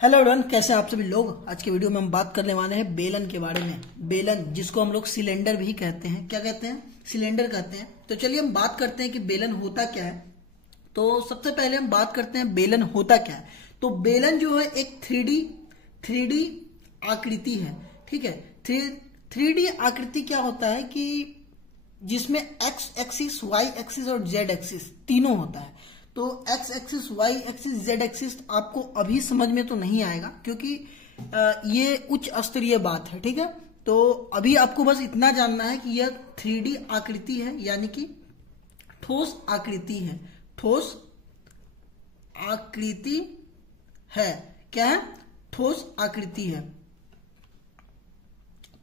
Hello everyone, कैसे हैं आप सभी लोग। आज के वीडियो में हम बात करने वाले हैं बेलन के बारे में। बेलन जिसको हम लोग सिलेंडर भी कहते हैं। क्या कहते हैं? सिलेंडर कहते हैं। तो चलिए हम बात करते हैं कि बेलन होता क्या है। तो सबसे पहले हम बात करते हैं बेलन होता क्या है। तो बेलन जो है एक थ्री डी आकृति है। ठीक है, थ्री डी आकृति क्या होता है कि जिसमें एक्स एक्सिस, वाई एक्सिस और जेड एक्सिस तीनों होता है। तो X axis, Y axis, Z axis आपको अभी समझ में तो नहीं आएगा क्योंकि ये उच्च स्तरीय बात है। ठीक है, तो अभी आपको बस इतना जानना है कि यह 3D आकृति है, यानी कि ठोस आकृति है। ठोस आकृति है। क्या है? ठोस आकृति है।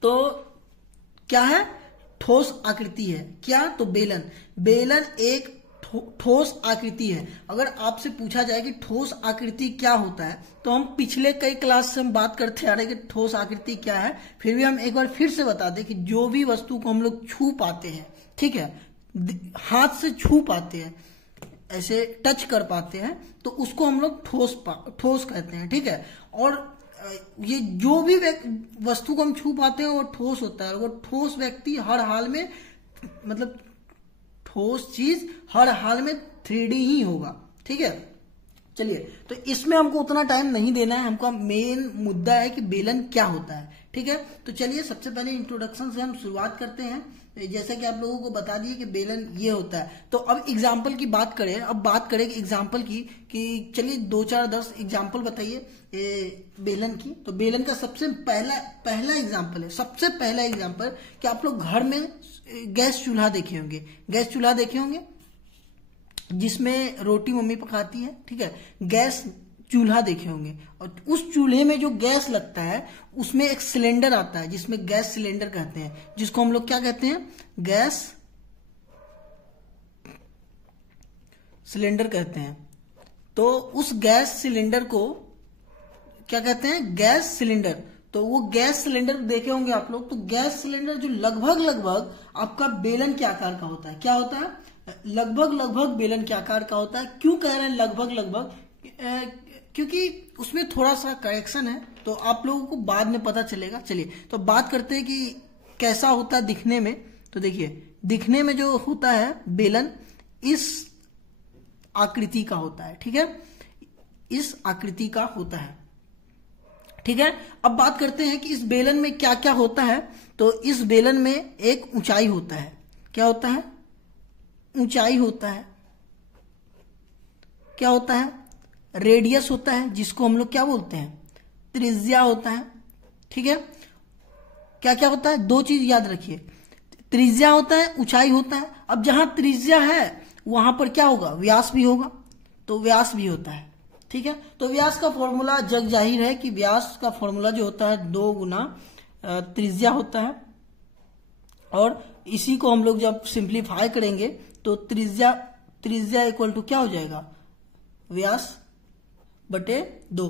तो क्या है? ठोस आकृति है। क्या? तो बेलन एक ठोस आकृति है। अगर आपसे पूछा जाए कि ठोस आकृति क्या होता है, तो हम पिछले कई क्लास से हम बात करते आ रहे हैं कि ठोस आकृति क्या है। फिर भी हम एक बार फिर से बता दें कि जो भी वस्तु को हम लोग छू पाते हैं, ठीक है, हाथ से छू पाते हैं, ऐसे टच कर पाते हैं, तो उसको हम लोग ठोस कहते हैं। ठीक है, और ये जो भी वस्तु को हम छू पाते हैं वो ठोस होता है। वो ठोस व्यक्ति हर हाल में, मतलब ठोस चीज हर हाल में 3D ही होगा। ठीक है, चलिए, तो इसमें हमको उतना टाइम नहीं देना है। हमको मेन मुद्दा है कि बेलन क्या होता है। ठीक है, तो चलिए सबसे पहले इंट्रोडक्शन से हम शुरुआत करते हैं। जैसा कि आप लोगों को बता दिए कि बेलन ये होता है। तो अब एग्जाम्पल की बात करें। अब बात करें एग्जाम्पल की कि चलिए 2, 4, 10 एग्जाम्पल बताइए बेलन की। तो बेलन का सबसे पहला एग्जाम्पल है, सबसे पहला एग्जाम्पल कि आप लोग घर में गैस चूल्हा देखे होंगे। गैस चूल्हा देखे होंगे जिसमें रोटी मम्मी पकाती है। ठीक है, गैस चूल्हा देखे होंगे, और उस चूल्हे में जो गैस लगता है उसमें एक सिलेंडर आता है जिसमें गैस सिलेंडर कहते हैं, जिसको हम लोग क्या कहते हैं? गैस सिलेंडर कहते हैं। तो उस गैस सिलेंडर को क्या कहते हैं? Gas cylinder. तो वो गैस सिलेंडर देखे होंगे आप लोग। तो गैस सिलेंडर जो लगभग आपका बेलन के आकार का होता है। क्या होता है? लगभग बेलन के आकार का होता है। क्यों कह रहे हैं लगभग? क्योंकि उसमें थोड़ा सा करेक्शन है, तो आप लोगों को बाद में पता चलेगा। चलिए, तो बात करते हैं कि कैसा होता है दिखने में। तो देखिए, दिखने में जो होता है बेलन इस आकृति का होता है। ठीक है, इस आकृति का होता है। ठीक है, अब बात करते हैं कि इस बेलन में क्या क्या होता है। तो इस बेलन में एक ऊंचाई होता है। क्या होता है? ऊंचाई होता है। क्या होता है? रेडियस होता है, जिसको हम लोग क्या बोलते हैं? त्रिज्या होता है। ठीक है, क्या क्या होता है? 2 चीज याद रखिए, त्रिज्या होता है, ऊंचाई होता है। अब जहां त्रिज्या है वहां पर क्या होगा? व्यास भी होगा। तो व्यास भी होता है। ठीक है, तो व्यास का फॉर्मूला जग जाहिर है कि व्यास का फॉर्मूला जो होता है 2 गुना त्रिज्या होता है। और इसी को हम लोग जब सिंप्लीफाई करेंगे तो त्रिज्या इक्वल टू क्या हो जाएगा? व्यास बटे 2।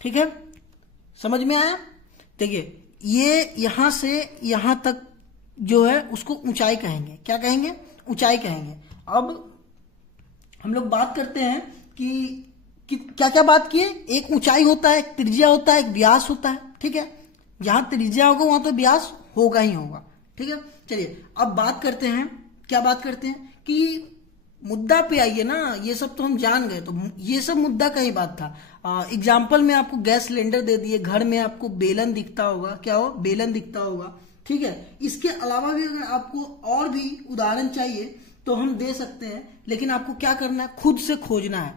ठीक है, समझ में आया? देखिए, ये यहां से यहां तक जो है उसको ऊंचाई कहेंगे। क्या कहेंगे? ऊंचाई कहेंगे। अब हम लोग बात करते हैं कि क्या क्या बात किए। एक ऊंचाई होता है, एक त्रिज्या होता है, एक व्यास होता है। ठीक है, जहां त्रिज्या होगा वहां तो व्यास होगा ही होगा। ठीक है, चलिए अब बात करते हैं। क्या बात करते हैं कि मुद्दा पे आइए ना। ये सब तो हम जान गए, तो ये सब मुद्दा का ही बात था। एग्जाम्पल में आपको गैस सिलेंडर दे दिए, घर में आपको बेलन दिखता होगा। क्या हो? बेलन दिखता होगा। ठीक है, इसके अलावा भी अगर आपको और भी उदाहरण चाहिए तो हम दे सकते हैं, लेकिन आपको क्या करना है? खुद से खोजना है।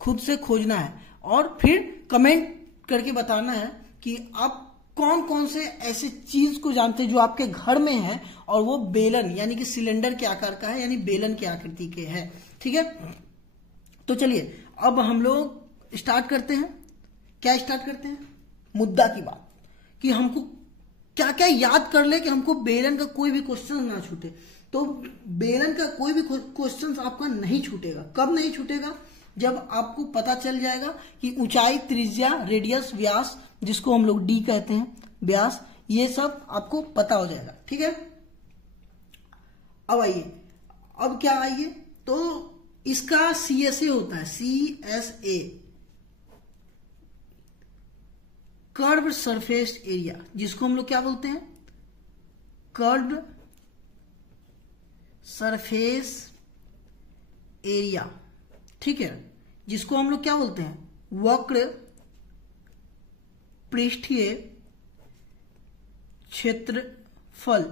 खुद से खोजना है और फिर कमेंट करके बताना है कि आप कौन कौन से ऐसे चीज को जानते हैं जो आपके घर में है और वो बेलन यानी कि सिलेंडर के आकार का है, यानी बेलन के आकृति के है। ठीक है, तो चलिए अब हम लोग स्टार्ट करते हैं। क्या स्टार्ट करते हैं? मुद्दा की बात, कि हमको क्या क्या याद कर ले कि हमको बेलन का कोई भी क्वेश्चन ना छूटे। तो बेलन का कोई भी क्वेश्चन आपका नहीं छूटेगा। कब नहीं छूटेगा? जब आपको पता चल जाएगा कि ऊंचाई, त्रिज्या, रेडियस, व्यास, जिसको हम लोग डी कहते हैं, व्यास, ये सब आपको पता हो जाएगा। ठीक है, अब आइए, अब क्या आइए, तो इसका CSA होता है, CSA, कर्व सरफेस एरिया, जिसको हम लोग क्या बोलते हैं, कर्व सरफेस एरिया, ठीक है, जिसको हम लोग क्या बोलते हैं, वक्र पृष्ठीय क्षेत्रफल,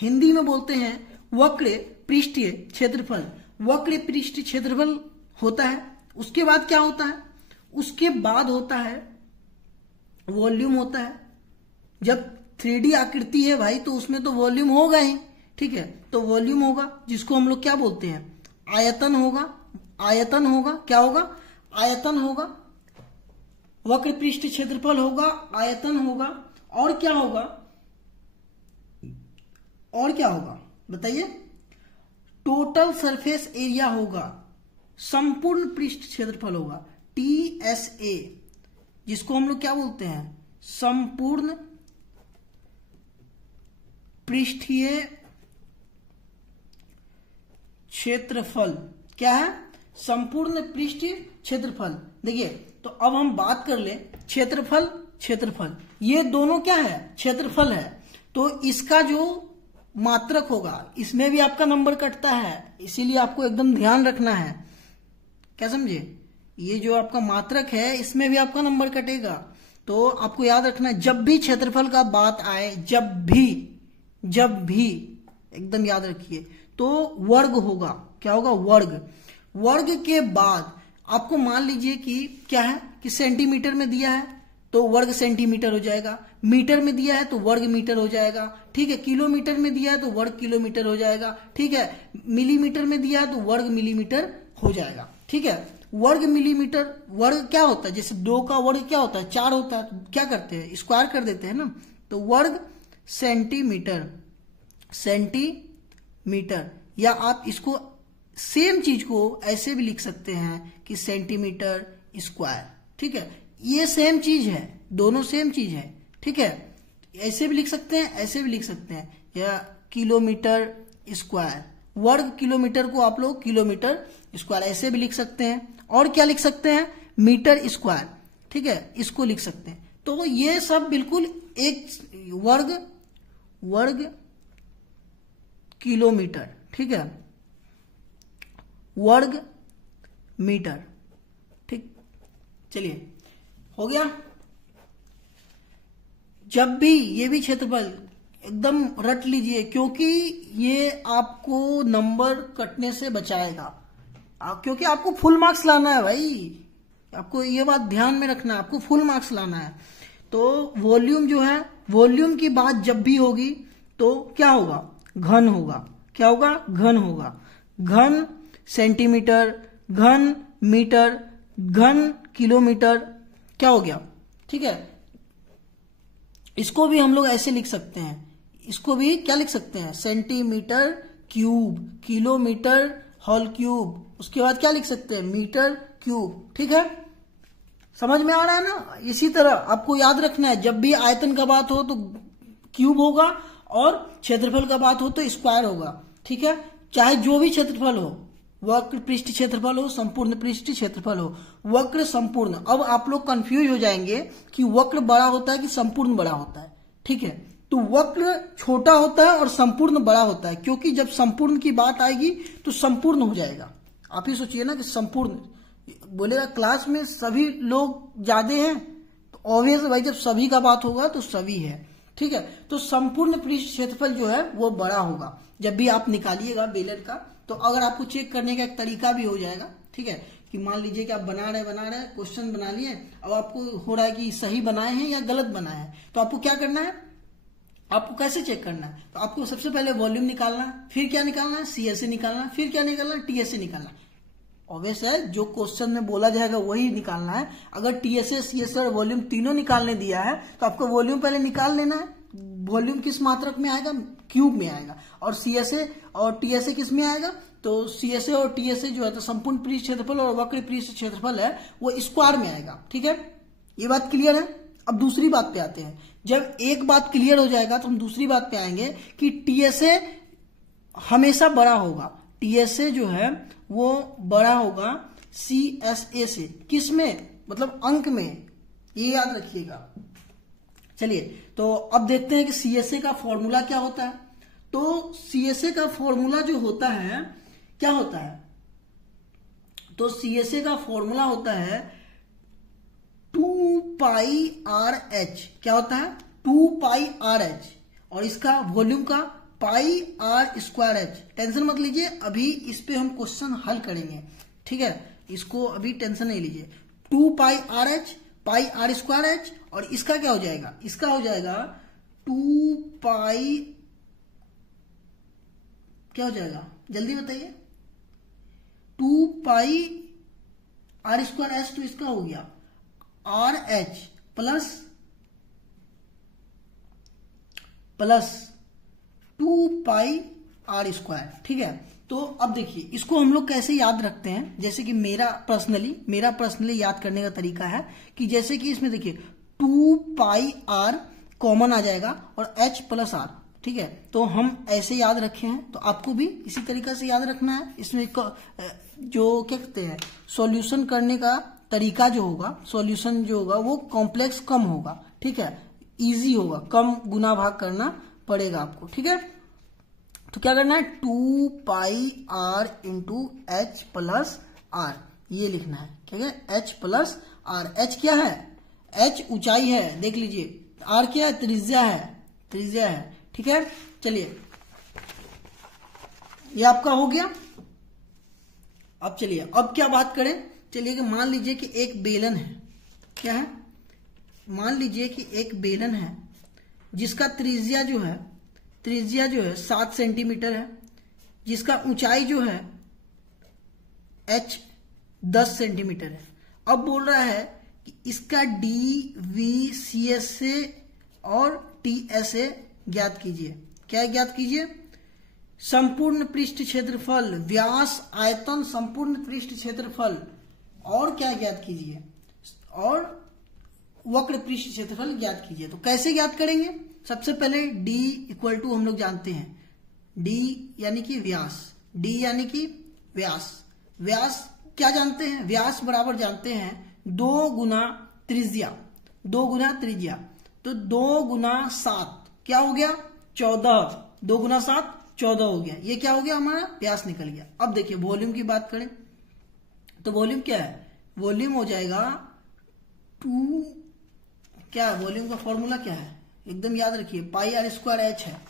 हिंदी में बोलते हैं वक्र पृष्ठीय क्षेत्रफल। वक्र पृष्ठीय क्षेत्रफल होता है, उसके बाद क्या होता है, उसके बाद होता है वॉल्यूम होता है। जब 3D आकृति है भाई तो उसमें तो वॉल्यूम होगा ही, ठीक है, तो वॉल्यूम होगा जिसको हम लोग क्या बोलते हैं, आयतन होगा। आयतन होगा, क्या होगा, आयतन होगा, वक्र पृष्ठ क्षेत्रफल होगा, आयतन होगा, और क्या होगा, और क्या होगा बताइए, टोटल सरफेस एरिया होगा, संपूर्ण पृष्ठ क्षेत्रफल होगा, TSA, जिसको हम लोग क्या बोलते हैं, संपूर्ण पृष्ठीय क्षेत्रफल। क्या है, संपूर्ण पृष्ठीय क्षेत्रफल। देखिए तो अब हम बात कर ले क्षेत्रफल, क्षेत्रफल ये दोनों क्या है, क्षेत्रफल है, तो इसका जो मात्रक होगा इसमें भी आपका नंबर कटता है, इसीलिए आपको एकदम ध्यान रखना है, क्या समझे, ये जो आपका मात्रक है इसमें भी आपका नंबर कटेगा। तो आपको याद रखना है जब भी क्षेत्रफल का बात आए, जब भी एकदम याद रखिए, तो वर्ग होगा, क्या होगा, वर्ग। वर्ग के बाद आपको मान लीजिए कि क्या है कि सेंटीमीटर में दिया है तो वर्ग सेंटीमीटर हो जाएगा, मीटर में दिया है तो वर्ग मीटर हो जाएगा, ठीक है, किलोमीटर में दिया है तो वर्ग किलोमीटर हो जाएगा, ठीक है, मिलीमीटर में दिया है तो वर्ग मिलीमीटर हो जाएगा, ठीक है। वर्ग मिलीमीटर, वर्ग क्या होता है, जैसे 2 का वर्ग क्या होता है, 4 होता है, तो क्या करते हैं, स्क्वायर कर देते हैं ना, तो वर्ग सेंटीमीटर, सेंटीमीटर, या आप इसको सेम चीज को ऐसे भी लिख सकते हैं कि सेंटीमीटर स्क्वायर, ठीक है, ये सेम चीज है, दोनों सेम चीज है, ठीक है, ऐसे भी लिख सकते हैं, ऐसे भी लिख सकते हैं, या किलोमीटर स्क्वायर, वर्ग किलोमीटर को आप लोग किलोमीटर स्क्वायर ऐसे भी लिख सकते हैं, और क्या लिख सकते हैं, मीटर स्क्वायर, ठीक है, इसको लिख सकते हैं। तो ये सब बिल्कुल एक वर्ग किलोमीटर, ठीक है, वर्ग मीटर, ठीक, चलिए हो गया। जब भी ये भी क्षेत्रफल एकदम रट लीजिए, क्योंकि ये आपको नंबर कटने से बचाएगा, क्योंकि आपको फुल मार्क्स लाना है भाई, आपको ये बात ध्यान में रखना है, आपको फुल मार्क्स लाना है। तो वॉल्यूम जो है, वॉल्यूम की बात जब भी होगी तो क्या होगा, घन होगा, क्या होगा, घन होगा, घन सेंटीमीटर, घन मीटर, घन किलोमीटर, क्या हो गया, ठीक है। इसको भी हम लोग ऐसे लिख सकते हैं, इसको भी क्या लिख सकते हैं, centimetre cube, kilometre whole cube, उसके बाद क्या लिख सकते हैं, मीटर क्यूब, ठीक है, समझ में आ रहा है ना। इसी तरह आपको याद रखना है जब भी आयतन का बात हो तो क्यूब होगा, और क्षेत्रफल का बात हो तो स्क्वायर होगा, ठीक है, चाहे जो भी क्षेत्रफल हो, वक्र पृष्ठ क्षेत्रफल हो, संपूर्ण पृष्ठ क्षेत्रफल हो, वक्र संपूर्ण। अब आप लोग कंफ्यूज हो जाएंगे कि वक्र बड़ा होता है कि संपूर्ण बड़ा होता है, ठीक है, तो वक्र छोटा होता है और संपूर्ण बड़ा होता है, क्योंकि जब संपूर्ण की बात आएगी तो संपूर्ण हो जाएगा। आप ही सोचिए ना कि संपूर्ण बोलेगा क्लास में सभी लोग ज्यादा हैं, तो ऑब्वियस भाई जब सभी का बात होगा तो सभी है, ठीक है, तो संपूर्ण पृष्ठ क्षेत्रफल जो है वो बड़ा होगा। जब भी आप निकालिएगा बेलन का, तो अगर आपको चेक करने का एक तरीका भी हो जाएगा, ठीक है, कि मान लीजिए कि आप बना रहे क्वेश्चन बना लिए, अब आपको हो रहा है कि सही बनाए हैं या गलत बनाए हैं, तो आपको क्या करना है, आपको कैसे चेक करना है, तो आपको सबसे पहले वॉल्यूम निकालना है, फिर क्या निकालना है, CSA निकालना है, फिर क्या निकालना है, TSA निकालना है। ऑब्वियस है जो क्वेश्चन में बोला जाएगा वही निकालना है। अगर TSA, CSA और वॉल्यूम तीनों निकालने दिया है तो आपको वॉल्यूम पहले निकाल लेना है। वॉल्यूम किस मात्रक में आएगा, क्यूब में आएगा, और CSA और TSA किस में आएगा, तो CSA और TSA जो है तो संपूर्ण पृष्ठ क्षेत्रफल और वक्र पृष्ठ क्षेत्रफल है वो स्क्वायर में आएगा, ठीक है, ये बात क्लियर है। अब दूसरी बात पे आते हैं, जब एक बात क्लियर हो जाएगा तो हम दूसरी बात पे आएंगे कि TSA हमेशा बड़ा होगा, TSA जो है वो बड़ा होगा CSA से, किस में, मतलब अंक में, ये याद रखिएगा, चलिए तो अब देखते हैं कि CSA का फॉर्मूला क्या होता है। तो CSA का फॉर्मूला जो होता है क्या होता है, तो CSA का फॉर्मूला होता है 2πRh। क्या होता है? 2πRh, और इसका वॉल्यूम का πr²h। टेंशन मत लीजिए, अभी इस पे हम क्वेश्चन हल करेंगे, ठीक है, इसको अभी टेंशन नहीं लीजिए। 2πRh πr²h, और इसका क्या हो जाएगा, इसका हो जाएगा 2π, क्या हो जाएगा जल्दी बताइए, 2πr²h, तो इसका हो गया RH प्लस 2πr²। ठीक है, तो अब देखिए इसको हम लोग कैसे याद रखते हैं। जैसे कि मेरा पर्सनली याद करने का तरीका है कि जैसे कि इसमें देखिए 2πr कॉमन आ जाएगा और h प्लस r, ठीक है, तो हम ऐसे याद रखे हैं, तो आपको भी इसी तरीका से याद रखना है। इसमें जो क्या कहते हैं सॉल्यूशन करने का तरीका जो होगा, सॉल्यूशन जो होगा वो कॉम्प्लेक्स कम होगा, ठीक है, इजी होगा, कम गुना भाग करना पड़ेगा आपको, ठीक है। तो क्या करना है 2πr into h plus r, ये लिखना है, क्या है h प्लस r। h क्या है, h ऊंचाई है, देख लीजिए, r क्या है, त्रिज्या है, ठीक है। चलिए ये आपका हो गया। अब चलिए अब क्या बात करें, चलिए कि मान लीजिए कि एक बेलन है, क्या है, मान लीजिए कि एक बेलन है जिसका त्रिज्या जो है 7 सेंटीमीटर है, जिसका ऊंचाई जो है h 10 सेंटीमीटर है। अब बोल रहा है कि इसका DVCSA और TSA ज्ञात कीजिए। क्या ज्ञात कीजिए, संपूर्ण पृष्ठ क्षेत्रफल, व्यास, आयतन, संपूर्ण पृष्ठ क्षेत्रफल, और क्या ज्ञात कीजिए, और वक्र पृष्ठ क्षेत्रफल ज्ञात कीजिए। तो कैसे ज्ञात करेंगे, सबसे पहले D इक्वल टू हम लोग जानते हैं, D यानी कि व्यास, D यानी कि व्यास, व्यास क्या जानते हैं, व्यास बराबर जानते हैं 2 गुना त्रिज्या, तो 2 गुना 7 क्या हो गया 14, 2 गुना 7 14 हो गया, ये क्या हो गया हमारा व्यास निकल गया। अब देखिए वॉल्यूम की बात करें तो वॉल्यूम क्या है, वॉल्यूम हो जाएगा 2, क्या है वॉल्यूम का फॉर्मूला क्या है, एकदम याद रखिए πr²h है,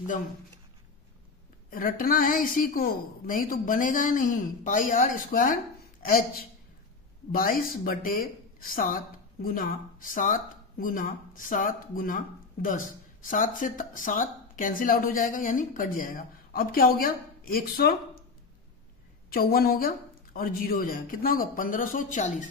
एकदम रटना है इसी को, नहीं तो बनेगा ही नहीं। πr²h 22/7 गुना 7 गुना 7 गुना 10, 7 से 7 कैंसिल आउट हो जाएगा, यानी कट जाएगा। अब क्या हो गया 154 हो गया और 0 हो जाएगा, कितना होगा 1540,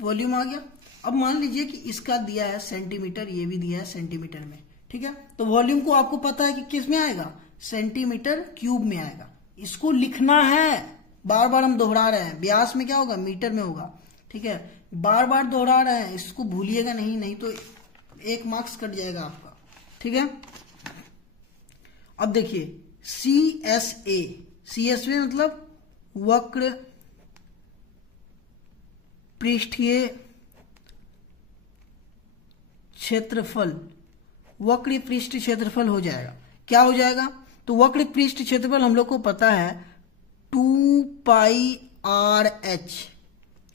वॉल्यूम आ गया। अब मान लीजिए कि इसका दिया है सेंटीमीटर, ये भी दिया है सेंटीमीटर में, ठीक है, तो वॉल्यूम को आपको पता है कि किस में आएगा, सेंटीमीटर क्यूब में आएगा। इसको लिखना है, बार बार हम दोहरा रहे हैं, व्यास में क्या होगा मीटर में होगा, ठीक है, बार बार दोहरा रहे हैं, इसको भूलिएगा नहीं तो 1 मार्क्स कट जाएगा आपका, ठीक है। अब देखिए CSA मतलब वक्र पृष्ठीय क्षेत्रफल, वक्र पृष्ठ क्षेत्रफल हो जाएगा, क्या हो जाएगा, तो वक्र पृष्ठ क्षेत्रफल हम लोग को पता है 2πRh,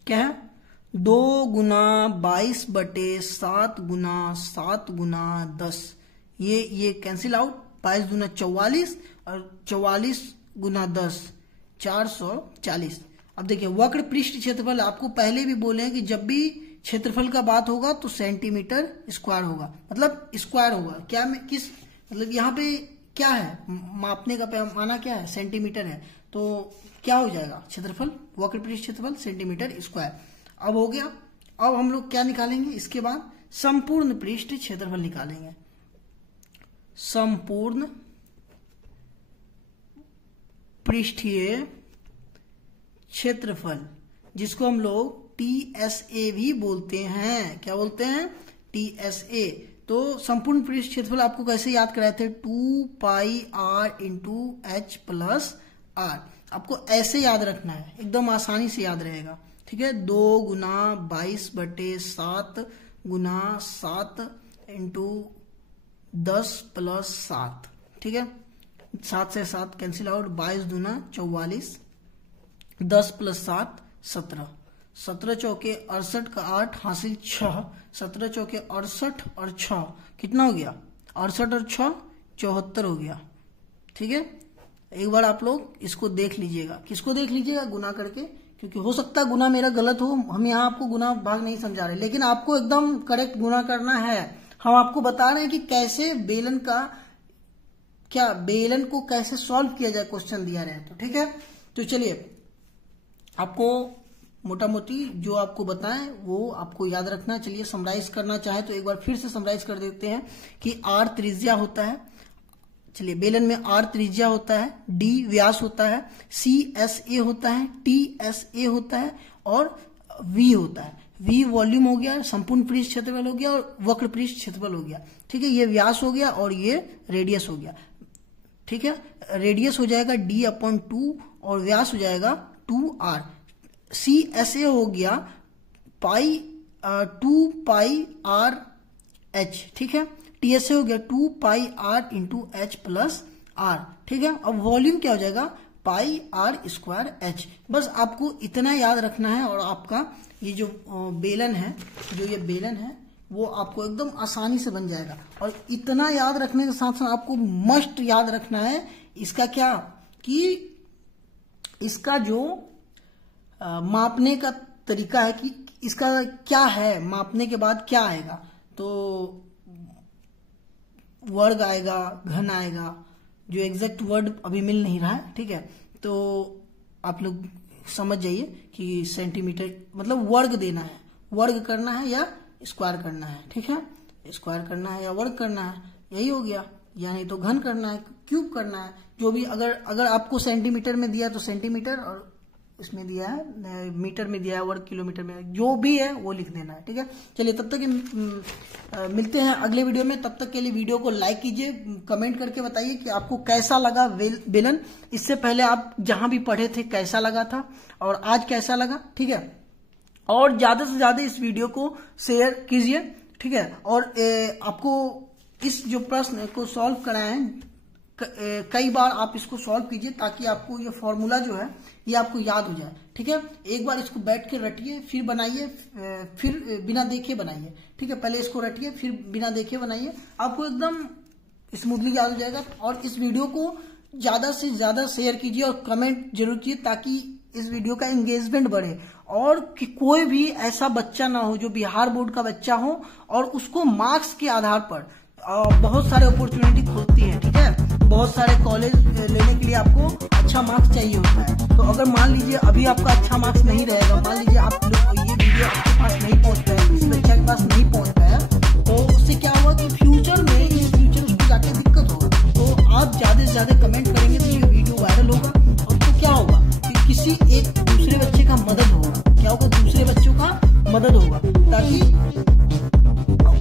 क्या है 2 गुना 22/7 गुना 7 गुना 10, ये कैंसिल आउट, 22 गुना 44 और 44 गुना 10 440। अब देखिए वक्र पृष्ठ क्षेत्रफल आपको पहले भी बोले हैं कि जब भी क्षेत्रफल का बात होगा तो सेंटीमीटर स्क्वायर होगा, मतलब स्क्वायर होगा, क्या में किस मतलब यहाँ पे क्या है, मापने का पैमाना क्या है, सेंटीमीटर है, तो क्या हो जाएगा क्षेत्रफल, वक्र पृष्ठ क्षेत्रफल सेंटीमीटर स्क्वायर। अब हो गया, अब हम लोग क्या निकालेंगे, इसके बाद संपूर्ण पृष्ठ क्षेत्रफल निकालेंगे, संपूर्ण पृष्ठीय क्षेत्रफल, जिसको हम लोग TSA भी बोलते हैं, क्या बोलते हैं TSA। तो संपूर्ण पृष्ठ क्षेत्रफल आपको कैसे याद कराए थे, 2πr into h plus r, आपको ऐसे याद रखना है, एकदम आसानी से याद रहेगा, ठीक है। 2 गुना 22/7 गुना 7 इंटू 10 प्लस 7, ठीक है। 7 से 7 कैंसिल आउट, 22 दूना 44, 10 प्लस 7 17, 17 चौके 68 का 8 हासिल 6, 17 चौके 68 और 6 कितना हो गया, 68 और 6 74 हो गया, ठीक है। एक बार आप लोग इसको देख लीजिएगा, किसको देख लीजिएगा, गुना करके, क्योंकि हो सकता है गुना मेरा गलत हो, हम यहाँ आपको गुना भाग नहीं समझा रहे, लेकिन आपको एकदम करेक्ट गुना करना है। हम आपको बता रहे हैं कि कैसे बेलन को कैसे सॉल्व किया जाए, क्वेश्चन दिया रहे तो, ठीक है। तो चलिए आपको मोटा मोटी जो आपको बताएं वो आपको याद रखना। चलिए समराइज करना चाहे तो एक बार फिर से समराइज कर देते हैं कि R त्रिज्या होता है, चलिए बेलन में R त्रिज्या होता है, D व्यास होता है, C S A होता है, T S A होता है और V होता है। V वॉल्यूम हो गया, संपूर्ण पृष्ठ क्षेत्रफल हो गया और वक्र पृष्ठ क्षेत्रफल हो गया, ठीक है। ये व्यास हो गया और ये रेडियस हो गया, ठीक है। रेडियस हो जाएगा D/2 और व्यास हो जाएगा 2R। C S A हो गया 2 पाई R H, ठीक है। TS A हो गया 2 पाई R into H plus R, ठीक है। अब वॉल्यूम क्या हो जाएगा, पाई R स्क्वायर H। बस आपको इतना याद रखना है और आपका ये जो बेलन है, वो आपको एकदम आसानी से बन जाएगा। और इतना याद रखने के साथ साथ आपको मस्ट याद रखना है इसका क्या, कि इसका जो मापने का तरीका है कि इसका क्या है, मापने के बाद क्या आएगा, तो वर्ग आएगा, घन आएगा, जो एग्जैक्ट वर्ड अभी मिल नहीं रहा है, ठीक है। तो आप लोग समझ जाइए कि सेंटीमीटर मतलब वर्ग देना है, वर्ग करना है या स्क्वायर करना है, ठीक है। स्क्वायर करना है या वर्ग करना है, यही हो गया, या नहीं तो घन करना है, क्यूब करना है, जो भी। अगर आपको सेंटीमीटर में दिया तो सेंटीमीटर, और इसमें दिया है मीटर में दिया है, वर्ग किलोमीटर में, जो भी है वो लिख देना है, ठीक है। चलिए तब तक मिलते हैं अगले वीडियो में। तब तक के लिए वीडियो को लाइक कीजिए, कमेंट करके बताइए कि आपको कैसा लगा बेलन। इससे पहले आप जहां भी पढ़े थे कैसा लगा था और आज कैसा लगा, ठीक है। और ज्यादा से ज्यादा इस वीडियो को शेयर कीजिए, ठीक है। और आपको इस जो प्रश्न को सॉल्व कराएं कई बार आप इसको सॉल्व कीजिए, ताकि आपको ये फॉर्मूला जो है ये आपको याद हो जाए, ठीक है। एक बार इसको बैठ के रटिए, फिर बनाइए, फिर बिना देखे बनाइए, ठीक है। पहले इसको रटिए, फिर बिना देखे बनाइए, आपको एकदम स्मूथली याद हो जाएगा। और इस वीडियो को ज्यादा से ज्यादा शेयर कीजिए और कमेंट जरूर कीजिए, ताकि इस वीडियो का एंगेजमेंट बढ़े और कि कोई भी ऐसा बच्चा ना हो जो बिहार बोर्ड का बच्चा हो और उसको मार्क्स के आधार पर बहुत सारे अपॉर्चुनिटी खुलती है, ठीक है। बहुत सारे कॉलेज लेने के लिए आपको अच्छा मार्क्स चाहिए होता है। तो अगर मान लीजिए अभी आपका अच्छा मार्क्स नहीं रहेगा, मान लीजिए आप लोग ये वीडियो आपके पास नहीं पहुंच पाया, इस बच्चे के पास नहीं पहुंच पाया, तो उससे क्या हुआ कि फ्यूचर में उसको जाके दिक्कत होगा। तो आप ज्यादा से ज्यादा कमेंट करेंगे तो ये वीडियो वायरल होगा, और तो क्या होगा कि किसी एक दूसरे बच्चे का मदद होगा, क्या होगा, दूसरे बच्चों का मदद होगा, ताकि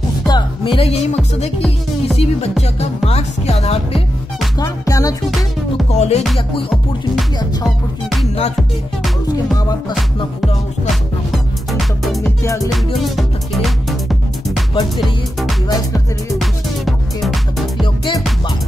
उसका, मेरा यही मकसद है कि किसी भी बच्चे का मार्क्स के आधार पे उसका क्या ना छूटे, तो कॉलेज या कोई अपॉर्चुनिटी, अच्छा अपॉर्चुनिटी ना छूटे, और उसके माँ बाप का सपना पूरा हो, उसका सपना पूरा। इन सब तक मिलते हैं अगले वीडियो में, तब तक के लिए पढ़ते रहिए, रिवाइज करते रहिए, ओके, तब तक के लिए ओके, बाय।